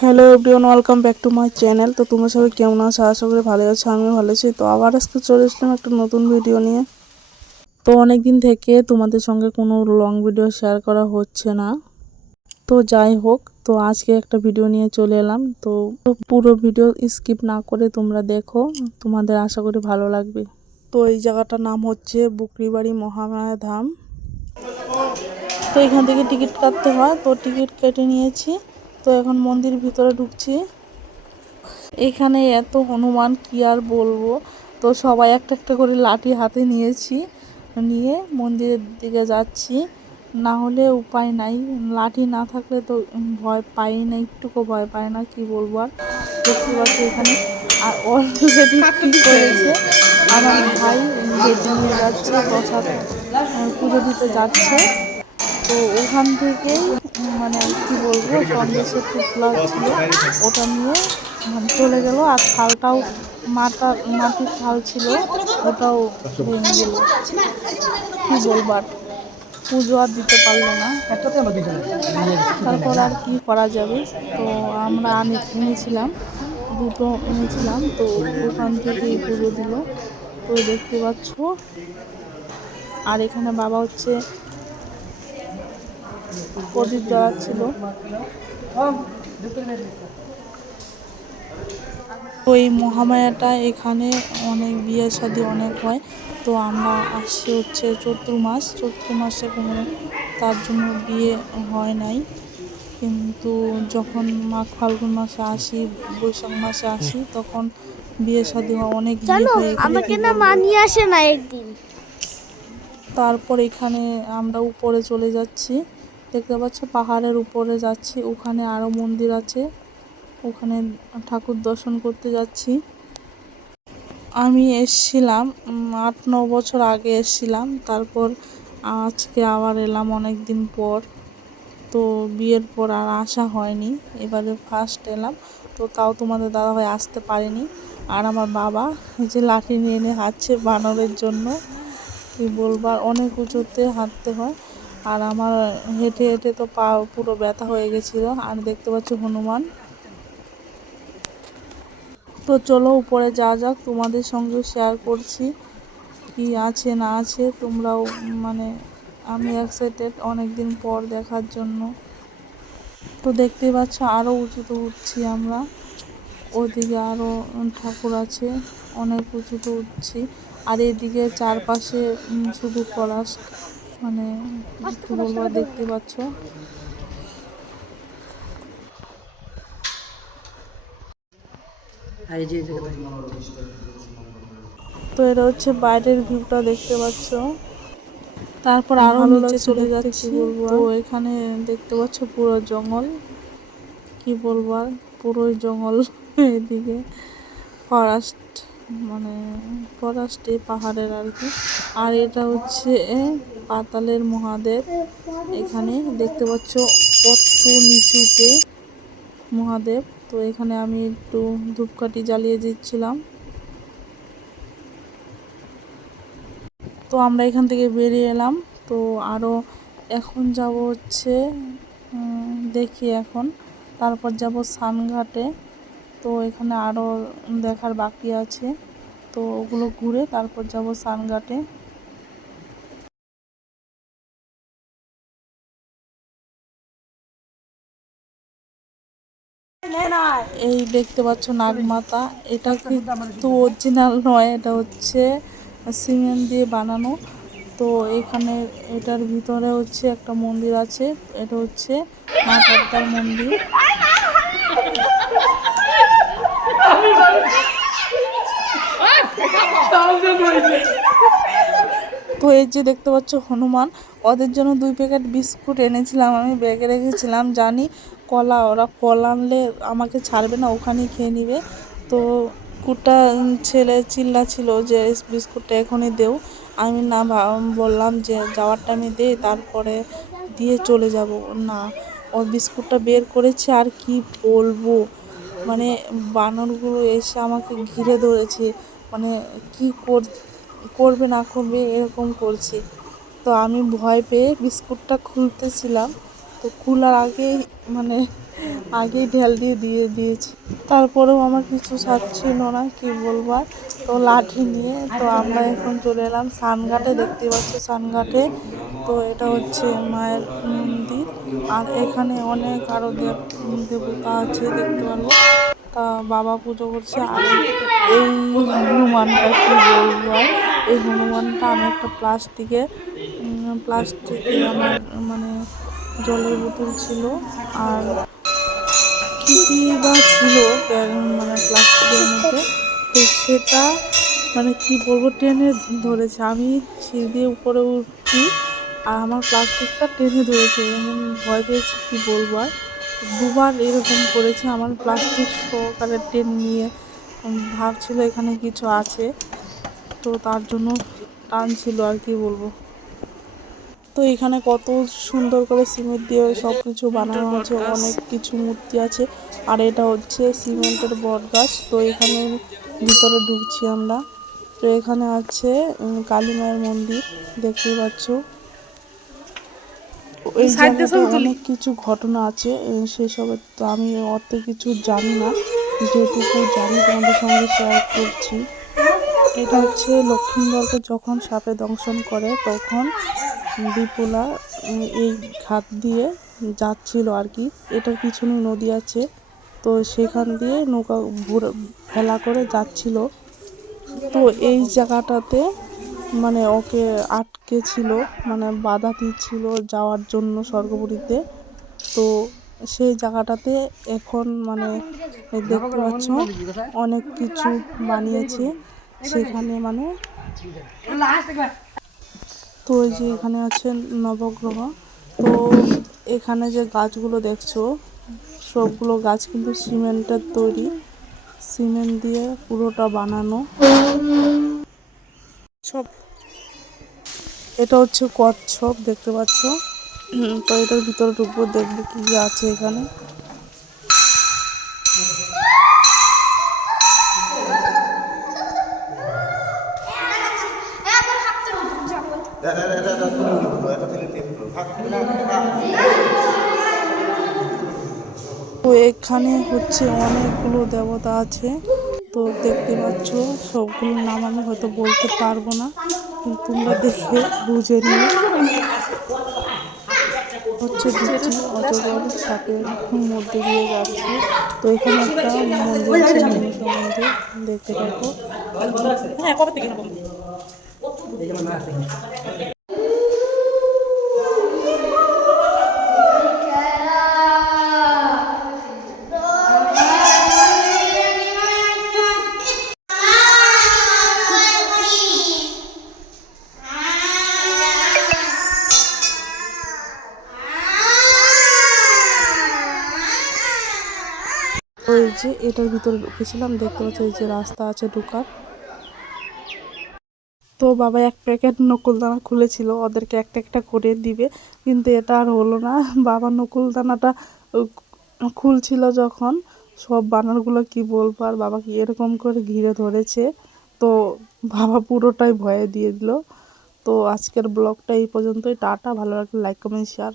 Hello everyone, welcome back to my channel. তো তোমরা সবাই কেমন আছো? আশা করি ভালো আছো, আমিও ভালো আছি। তো আবার আজকে চলে এসলাম একটা নতুন ভিডিও নিয়ে। তো অনেক দিন থেকে তোমাদের সঙ্গে কোনো লং ভিডিও শেয়ার করা হচ্ছে না। তো যাই হোক, তো আজকে একটা ভিডিও নিয়ে চলে এলাম। তো পুরো ভিডিও স্কিপ না করে তোমরা দেখো। তোমাদের আশা করি ভালো লাগবে। তো এই জায়গাটার নাম হচ্ছে বুকরিবাড়ি মহামায়া ধাম। তো এখান থেকে টিকিট কাটতে হয়। তো টিকিট কেটে নিয়েছি। তো এখন মন্দির ভিতরে ঢুকছি। এখানে এত হনুমান কি আর বলব? তো সবাই একটা একটা করে লাঠি হাতে নিয়েছি নিয়ে মন্দিরের দিকে যাচ্ছি। না হলে উপায় নাই লাঠি না থাকলে তো ভয় পাই না একটুকু ভয় পায় না কি বলব আর? দেখতে পাচ্ছি এখানে আর অলরেডি ঠিক করেছে আমার ভাই নিয়ে যাচ্ছে প্রসাদ পুজো দিতে যাচ্ছে। তো ওখান থেকে মানে কি বলব সন্দেশের টুকলা ছিল ওটা নিয়ে মানে চলে গেল। আর থালটাও মাটা মাটির থাল ছিল, ওটাও ভেঙে গেল। কি বলবার পুজো আর দিতে পারল না। তারপর আর কি করা যাবে? তো আমরা আনে এনেছিলাম, দুটো এনেছিলাম, তো ওখান থেকেই পুজো দিল। তো দেখতে পাচ্ছ, আর এখানে বাবা হচ্ছে প্রদীপ জ্বালাচ্ছিল। তো এই মহামায়াটা এখানে অনেক বিয়ে শাদি অনেক হয়। তো আমরা আসছি হচ্ছে চৈত্র মাস। চৈত্র মাসে কোনো তার জন্য বিয়ে হয় নাই। কিন্তু যখন মাঘ ফাল্গুন মাসে আসি বৈশাখ মাসে আসি তখন বিয়ে শাদি হয় অনেক আমাকে না। আসে না একদিন। তারপর এখানে আমরা উপরে চলে যাচ্ছি। দেখতে পাচ্ছ, পাহাড়ের উপরে যাচ্ছি, ওখানে আরও মন্দির আছে, ওখানে ঠাকুর দর্শন করতে যাচ্ছি। আমি এসছিলাম আট, ন বছর আগে এসছিলাম, তারপর আজকে আবার এলাম অনেক দিন পর, তো বিয়ের পর আর আসা হয়নি, এবারে ফার্স্ট এলাম, তো তাও তোমাদের দাদাভাই আসতে পারেনি, আর আমার বাবা যে লাঠি নিয়ে এনে হাঁটছে বানরের জন্য, কি বলবার অনেক উঁচুতে হাঁটতে হয়। আর আমার হেঁটে হেঁটে তো পা পুরো ব্যথা হয়ে গেছিল, আর দেখতে পাচ্ছ হনুমান। তো চলো উপরে যা যাক, তোমাদের সঙ্গে শেয়ার করছি কি আছে না আছে। তোমরাও মানে আমি এক্সাইটেড অনেক দিন পর দেখার জন্য। তো দেখতেই পাচ্ছ আরও উঁচুতে উঠছি আমরা। ওদিকে আরও ঠাকুর আছে, অনেক উঁচুতে উঠছি। আর এদিকে চারপাশে শুধু পলাশ। মানে কি বলব দেখতে পাচ্ছ। তো এটা হচ্ছে বাইরের ভিউটা দেখতে পাচ্ছ। তারপর আরও নিচে চলে যাচ্ছি। বলব তো এখানে দেখতে পাচ্ছ পুরো জঙ্গল। কি বলব আর পুরোই জঙ্গল এদিকে। ফরেস্ট মানে ফরেস্টে পাহাড়ের আর কি। আর এটা হচ্ছে পাতালের মহাদেব। এখানে দেখতে পাচ্ছ কত নিচুতে মহাদেব। তো এখানে আমি একটু ধূপকাঠি জ্বালিয়ে দিচ্ছিলাম। তো আমরা এখান থেকে বেরিয়ে এলাম। তো আরও এখন যাব হচ্ছে দেখি এখন। তারপর যাব সানঘাটে। তো এখানে আরও দেখার বাকি আছে। তো ওগুলো ঘুরে তারপর যাব সানঘাটে। দেখতে পাচ্ছ নাগমাতা। এটা কিন্তু অরিজিনাল নয়, এটা হচ্ছে সিমেন্ট দিয়ে বানানো। তো এখানে এটার ভিতরে হচ্ছে একটা মন্দির আছে, এটা হচ্ছে মা মন্দির। তো এই যে দেখতে পাচ্ছ হনুমান, ওদের জন্য দুই প্যাকেট বিস্কুট এনেছিলাম, আমি ব্যাগে রেখেছিলাম, জানি কলা, ওরা কলা আনলে আমাকে ছাড়বে না, ওখানেই খেয়ে নিবে। তো কুটা ছেলে চিল্লা ছিল যে বিস্কুটটা এখনই দেও। আমি না বললাম যে যাওয়ার টাইমে দে তারপরে দিয়ে চলে যাব। না, ও বিস্কুটটা বের করেছে, আর কি বলব? মানে বানরগুলো এসে আমাকে ঘিরে ধরেছে। মানে কি কর, করবে না করবে এরকম করছে। তো আমি ভয় পেয়ে বিস্কুটটা খুলতেছিলাম। তো খোলার আগেই মানে আগেই ঢেল দিয়ে দিয়ে দিয়েছি। তারপরেও আমার কিছু সারছিল না, কি বলব আর? তো লাঠি নিয়ে তো আমরা এখন চলে এলাম সানঘাটে, দেখতে পাচ্ছি সানঘাটে। তো এটা হচ্ছে মায়ের মন্দির, আর এখানে অনেক আরও দেব দেবতা আছে, দেখতে পারব তা বাবা পুজো করছে, আর এই হনুমানটা কি বলব এই হনুমানটা আমি একটা প্লাস্টিকে প্লাস্টিকে আমার মানে জলের বোতল ছিল আর কী কী বা ছিল মানে প্লাস্টিকের মধ্যে, তো সেটা মানে কি বলব ট্রেনে ধরেছে। আমি সিঁড়ি দিয়ে উপরে উঠছি আর আমার প্লাস্টিকটা ট্রেনে ধরেছে। এমন ভয় পেয়েছি, কী বলব আর। দুবার এরকম করেছে, আমার প্লাস্টিক সহকারে ট্রেন নিয়ে ভাবছিল এখানে কিছু আছে। তো তার জন্য টান ছিল আর কি বলব। তো এখানে কত সুন্দর করে সিমেন্ট দিয়ে সব কিছু বানানো আছে অনেক কিছু মূর্তি আছে। আর এটা হচ্ছে সিমেন্টের বট গাছ তো এখানে ভিতরে ঢুকছি আমরা। তো এখানে আছে কালী মায়ের মন্দির দেখতেই পাচ্ছ। এই অনেক কিছু ঘটনা আছে এই সেসবের তো আমি অত কিছু জানি না। যেটুকু জানি তোমাদের সঙ্গে শেয়ার করছি। এটা হচ্ছে লক্ষ্মীন্দরকে যখন সাপে দংশন করে তখন বিপুলা এই ঘাট দিয়ে যাচ্ছিল আর কি। এটার পিছনে নদী আছে। তো সেখান দিয়ে নৌকা ভেলা করে যাচ্ছিল। তো এই জায়গাটাতে মানে ওকে আটকে ছিল মানে বাধা দিচ্ছিল যাওয়ার জন্য স্বর্গপুরীতে। তো সেই জায়গাটাতে এখন মানে দেখতে পাচ্ছ, অনেক কিছু বানিয়েছে। সেখানে মানে তো এই যে এখানে আছে নবগ্রহ, তো এখানে যে গাছগুলো দেখছ, সবগুলো গাছ কিন্তু সিমেন্টের তৈরি। সিমেন্ট দিয়ে পুরোটা বানানো। সব এটা হচ্ছে কচ্ছপ, দেখতে পাচ্ছ? তো এটার ভিতরে ঢুকবো, দেখব কি আছে এখানে। তো এখানে হচ্ছে অনেকগুলো দেবতা আছে। তো দেখতে পাচ্ছ, সবগুলোর নাম আমি হয়তো বলতে পারব না তোমরা দেখে বুঝে নিও। হচ্ছে মধ্যে দিয়ে যাচ্ছে। তো এখানে একটা মন্দির আছে, মন্দির। দেখতে পাবো। হ্যাঁ কবে থেকে যে এটার ভিতরে ঢুকেছিলাম দেখতে পাচ্ছি যে রাস্তা আছে ঢোকার। তো বাবা এক প্যাকেট নকুলদানা খুলেছিল, ওদেরকে একটা একটা করে দিবে। কিন্তু এটা আর হলো না। বাবা নকুলদানাটা দানাটা খুলছিল যখন, সব বানরগুলো কি বলব আর বাবা বাবাকে এরকম করে ঘিরে ধরেছে। তো বাবা পুরোটাই ভয়ে দিয়ে দিল। তো আজকের ব্লগটা এই পর্যন্তই। টাটা, ভালো লাগলে লাইক কমেন্ট শেয়ার